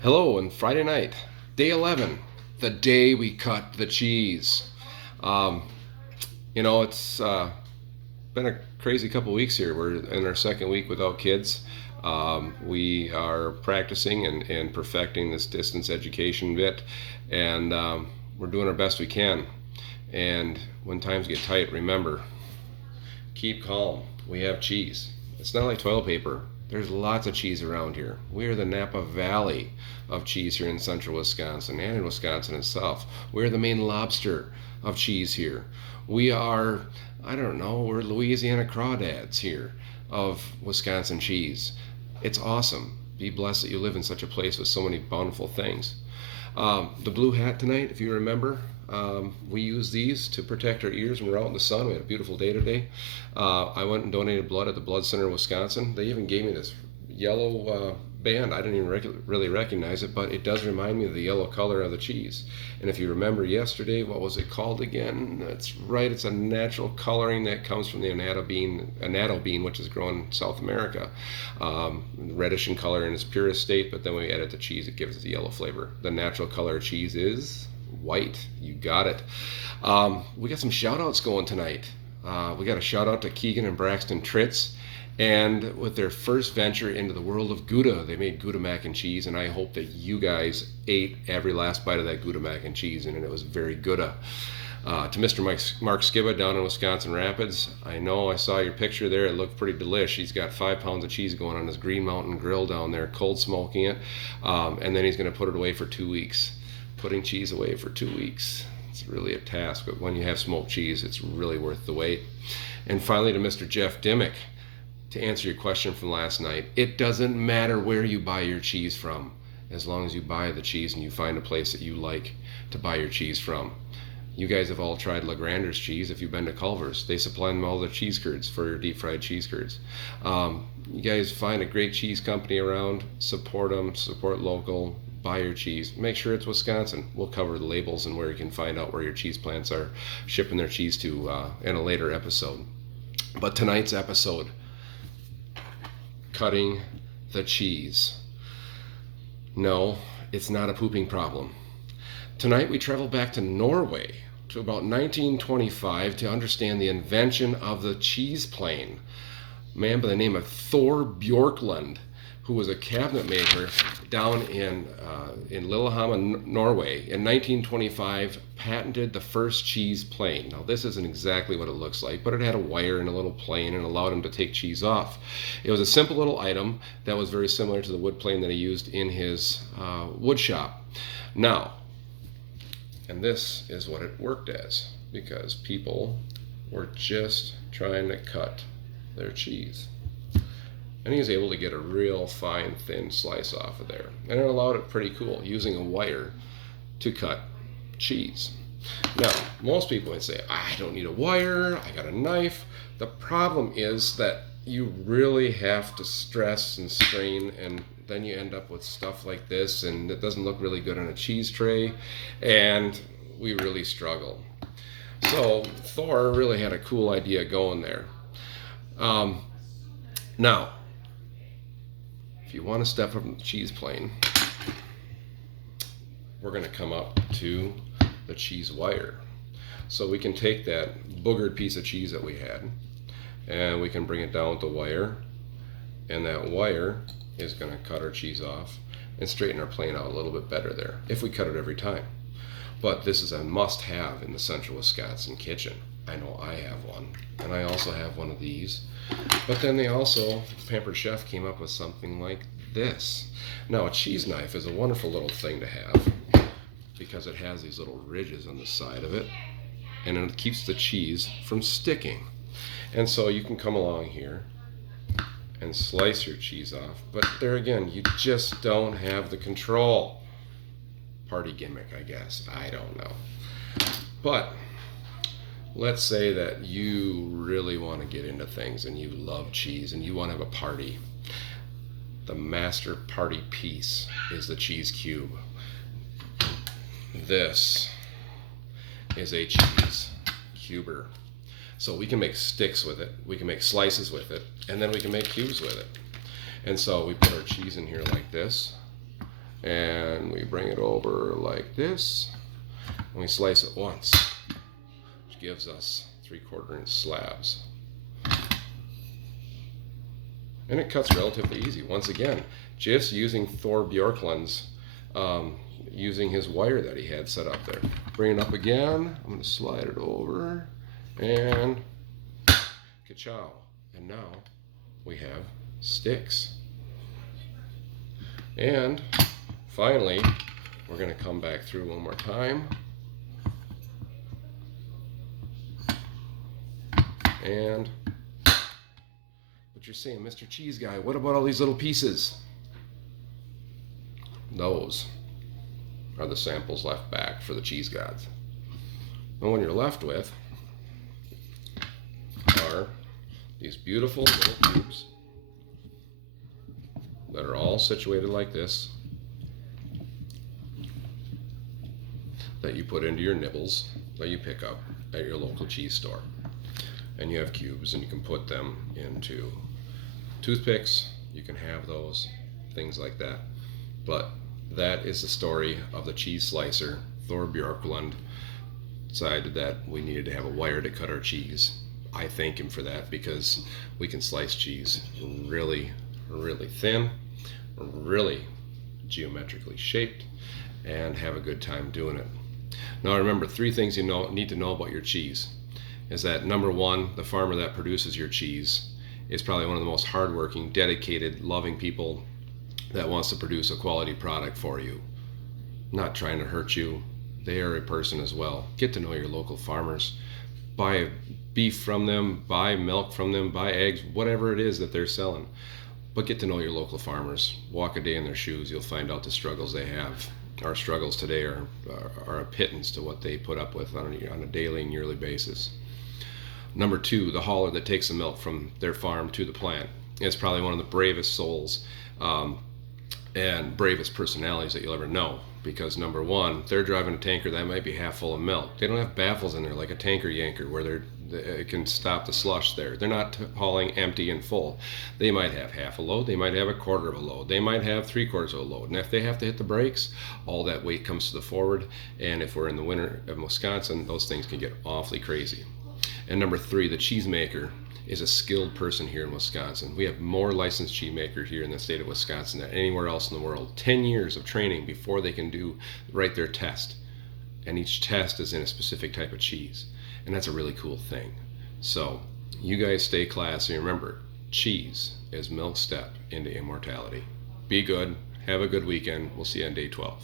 Hello, and Friday night, day 11, the day we cut the cheese. Um, it's been a crazy couple weeks here. We're in our second week without kids. We are practicing and perfecting this distance education bit, and we're doing our best we can. And when times get tight, remember, keep calm. We have cheese. It's not like toilet paper. There's lots of cheese around here. We are the Napa Valley of cheese here in central Wisconsin and in Wisconsin itself. We're the main lobster of cheese here. We are, I don't know, we're Louisiana crawdads here of Wisconsin cheese. It's awesome. Be blessed that you live in such a place with so many bountiful things. The blue hat tonight, if you remember, we use these to protect our ears when we're out in the sun. We had a beautiful day today. I went and donated blood at the Blood Center in Wisconsin. They even gave me this yellow band. I didn't even really recognize it, but it does remind me of the yellow color of the cheese. And if you remember yesterday, what was it called again? That's right, it's a natural coloring that comes from the annatto bean, which is grown in South America. Reddish in color in its purest state, but then when we add it to cheese, it gives it the yellow flavor. The natural color of cheese is white. You got it. We got some shout outs going tonight. We got a shout out to Keegan and Braxton Tritz. And with their first venture into the world of Gouda, they made Gouda mac and cheese, and I hope that you guys ate every last bite of that Gouda mac and cheese, and it was very Gouda. To Mr. Mark Skiba down in Wisconsin Rapids, I know I saw your picture there. It looked pretty delish. He's got 5 pounds of cheese going on his Green Mountain grill down there, cold smoking it, and then he's going to put it away for 2 weeks. Putting cheese away for 2 weeks. It's really a task, but when you have smoked cheese, it's really worth the wait. And finally, to Mr. Jeff Dimmick, to answer your question from last night, it doesn't matter where you buy your cheese from, as long as you buy the cheese and you find a place that you like to buy your cheese from. You guys have all tried LeGrander's cheese if you've been to Culver's. They supply them all their cheese curds for your deep fried cheese curds. You guys find a great cheese company around, support them, support local, buy your cheese. Make sure it's Wisconsin. We'll cover the labels and where you can find out where your cheese plants are shipping their cheese to in a later episode. But tonight's episode, cutting the cheese. No, it's not a pooping problem. Tonight we travel back to Norway to about 1925 to understand the invention of the cheese plane. A man by the name of Thor Bjorklund, who was a cabinet maker down in Lillehammer, Norway, in 1925, patented the first cheese plane. Now, this isn't exactly what it looks like, but it had a wire and a little plane and allowed him to take cheese off. It was a simple little item that was very similar to the wood plane that he used in his wood shop. Now, and this is what it worked as, because people were just trying to cut their cheese. And he was able to get a real fine, thin slice off of there. And it allowed it pretty cool, using a wire to cut cheese. Now, most people would say, I don't need a wire, I got a knife. The problem is that you really have to stress and strain, and then you end up with stuff like this, and it doesn't look really good on a cheese tray, and we really struggle. So Thor really had a cool idea going there. Now, if you want to step from the cheese plane, we're going to come up to the cheese wire. So we can take that boogered piece of cheese that we had, and we can bring it down with the wire, and that wire is going to cut our cheese off and straighten our plane out a little bit better there, if we cut it every time. But this is a must-have in the central Wisconsin kitchen. I know I have one, and I also have one of these. But then they also, Pampered Chef came up with something like this. Now, a cheese knife is a wonderful little thing to have because it has these little ridges on the side of it, and it keeps the cheese from sticking. And so you can come along here and slice your cheese off, but there again, you just don't have the control. Party gimmick, I guess. I don't know. But let's say that you really want to get into things and you love cheese and you want to have a party. The master party piece is the cheese cube. This is a cheese cuber. So we can make sticks with it, we can make slices with it, and then we can make cubes with it. And so we put our cheese in here like this, and we bring it over like this, and we slice it once, which gives us 3/4 inch slabs. And it cuts relatively easy. Once again, just using Thor Bjorklunds, using his wire that he had set up there. Bring it up again. I'm going to slide it over, and ka-chow. And now we have sticks. And finally, we're going to come back through one more time. And but you're saying, Mr. Cheese Guy, what about all these little pieces? Those are the samples left back for the cheese gods. And what you're left with are these beautiful little cubes that are all situated like this, that you put into your nibbles that you pick up at your local cheese store. And you have cubes, and you can put them into toothpicks. You can have those, things like that. But that is the story of the cheese slicer. Thor Bjorklund decided that we needed to have a wire to cut our cheese. I thank him for that, because we can slice cheese really, really thin, really geometrically shaped, and have a good time doing it. Now remember, 3 things you need to know about your cheese is that, number 1, the farmer that produces your cheese is probably one of the most hardworking, dedicated, loving people that wants to produce a quality product for you. Not trying to hurt you. They are a person as well. Get to know your local farmers. Buy beef from them, buy milk from them, buy eggs, whatever it is that they're selling. But get to know your local farmers. Walk a day in their shoes. You'll find out the struggles they have. Our struggles today are a pittance to what they put up with on a daily and yearly basis. Number 2, the hauler that takes the milk from their farm to the plant is probably one of the bravest souls and bravest personalities that you'll ever know. Because number 1, they're driving a tanker that might be half full of milk. They don't have baffles in there like a tanker yanker where it can stop the slush there. They're not hauling empty and full. They might have half a load. They might have a 1/4 of a load. They might have 3/4 of a load. And if they have to hit the brakes, all that weight comes to the forward. And if we're in the winter of Wisconsin, those things can get awfully crazy. And number 3, the cheesemaker is a skilled person here in Wisconsin. We have more licensed cheesemakers here in the state of Wisconsin than anywhere else in the world. 10 years of training before they can write their test. And each test is in a specific type of cheese. And that's a really cool thing. So you guys stay classy. Remember, cheese is milk's step into immortality. Be good. Have a good weekend. We'll see you on day 12.